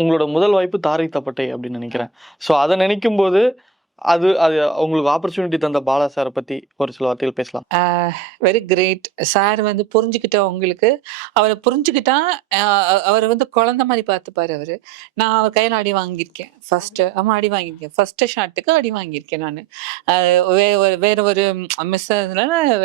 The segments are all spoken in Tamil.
உங்களோட முதல் வாய்ப்பு தாரை தப்பட்டை அப்படின்னு நினைக்கிறேன். ஸோ அதை நினைக்கும் போது அது அது உங்களுக்கு ஆப்பர்ச்சுனிட்டி தந்த பாலா சாரை பத்தி ஒரு சில வார்த்தைகள் பேசலாம். வெரி கிரேட் சார் வந்து புரிஞ்சுக்கிட்டவங்களுக்கு அவரை புரிஞ்சுக்கிட்டா அவர் வந்து குழந்தை மாதிரி பார்த்துப்பாரு அவரு. நான் அவர் கையில் அடி வாங்கியிருக்கேன் ஃபர்ஸ்ட். அடி வாங்கியிருக்கேன் ஃபர்ஸ்ட் ஷாட்டுக்கு அடி வாங்கியிருக்கேன் நான். வேற ஒரு மிஸ்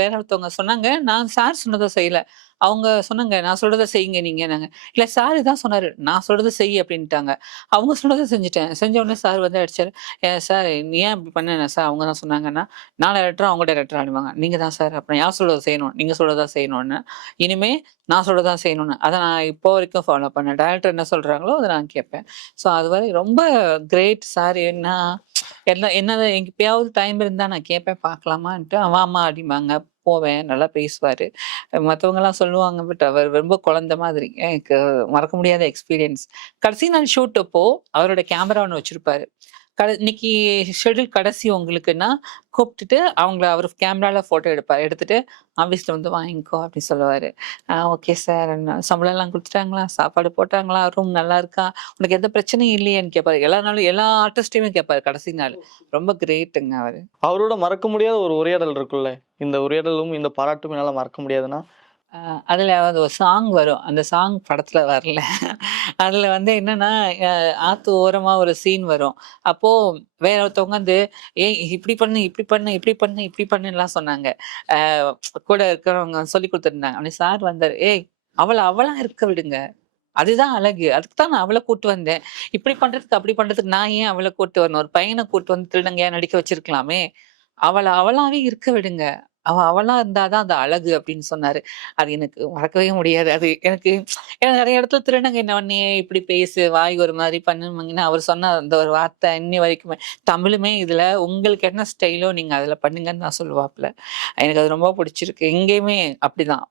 வேற ஒருத்தவங்க சொன்னாங்க நான் சார் சொன்னதை செய்யல. அவங்க சொன்னாங்க நான் சொல்றதை செய்யுங்க நீங்க. நாங்க இல்ல சார் தான் சொன்னாரு நான் சொல்றதை செய் அப்படின்ட்டாங்க. அவங்க சொன்னதை செஞ்சுட்டேன். செஞ்ச உடனே சார் வந்து அடிச்சாரு. சார் நீ ஏன் இப்படி பண்ண சார்? அவங்க தான் சொன்னாங்கன்னா நான் டைரக்டரும் அவங்க டைரக்டர் ஆடுவாங்க. நீங்க தான் சார் அப்புறம் யார் சொல்றதை செய்யணும்? நீங்க சொல்றதா செய்யணும்னு. இனிமே நான் சொல்றதா செய்யணும்னு. அதை நான் இப்போ வரைக்கும் ஃபாலோ பண்ணேன். டைரக்டர் என்ன சொல்றாங்களோ அதை நான் கேட்பேன். ஸோ அது வரை ரொம்ப கிரேட் சார். எல்லாம் என்னது எப்பயாவது டைம் இருந்தா நான் கேட்பேன் பார்க்கலாமான்ட்டு. அம்மா அப்படிம்பாங்க. போவேன். நல்லா பேசுவாரு. மத்தவங்கலாம் சொல்லுவாங்க. பட் அவர் ரொம்ப குழந்தை மாதிரி. எனக்கு மறக்க முடியாத எக்ஸ்பீரியன்ஸ். கடைசி நாள் ஷூட் அப்போ அவரோட கேமரா ஒண்ணு வச்சிருப்பாரு. இன்னைக்கு ஷெட்யூல் கடைசி உங்களுக்குன்னா கூப்பிட்டுட்டு அவர் கேமரால ஃபோட்டோ எடுப்பார். எடுத்துட்டு ஆஃபீஸில் வந்து வாங்கிக்கோ அப்படின்னு சொல்லுவார். Okay sir. சம்பளம்லாம் கொடுத்துட்டாங்களா? சாப்பாடு போட்டாங்களா? ரூம் நல்லா இருக்கா? உனக்கு எந்த பிரச்சனையும் இல்லையேன்னு கேட்பாரு. எல்லா நாளும் எல்லா ஆர்டிஸ்டையுமே கேட்பாரு கடைசி நாள். ரொம்ப கிரேட்டுங்க அவர். அவரோட மறக்க முடியாத ஒரு உரையாடல் இருக்குல்ல, இந்த உரையாடலும் இந்த பாராட்டும் என்னால மறக்க முடியாதுன்னா அதில் ஒரு சாங் வரும். அந்த சாங் படத்தில் வரல. அதில் வந்து என்னன்னா ஆற்று ஓரமாக ஒரு சீன் வரும். அப்போது வேற ஒருத்தவங்க வந்து ஏய் இப்படி பண்ணு இப்படி பண்ணு இப்படி பண்ணு இப்படி பண்ணுலாம் சொன்னாங்க. கூட இருக்கிறவங்க சொல்லி கொடுத்துருந்தாங்க. அப்படி சார் வந்தார். ஏய் அவளா இருக்க விடுங்க. அதுதான் அழகு. அதுக்கு தான் நான் அவளை கூட்டு வந்தேன். இப்படி பண்றதுக்கு அப்படி பண்றதுக்கு நான் ஏன் அவளை கூட்டு வரணும்? ஒரு பையனை கூட்டு வந்து திருநங்கையா நடிக்க வச்சிருக்கலாமே. அவளாவே இருக்க விடுங்க. அவளா இருந்தாதான் அது அழகு அப்படின்னு சொன்னாரு. அது எனக்கு மறக்கவே முடியாது. அது எனக்கு நிறைய இடத்துல திருநங்கை உடனே இப்படி பேசு, வாய் ஒரு மாதிரி பண்ணுங்கன்னா அவர் சொன்ன அந்த ஒரு வார்த்தை இன்னி வரைக்குமே தமிழுமே இதுல உங்களுக்கு என்ன ஸ்டைலோ நீங்க அதுல பண்ணுங்கன்னு நான் சொல்லுவாப்புல. எனக்கு அது ரொம்ப பிடிச்சிருக்கு. எங்கேயுமே அப்படிதான்.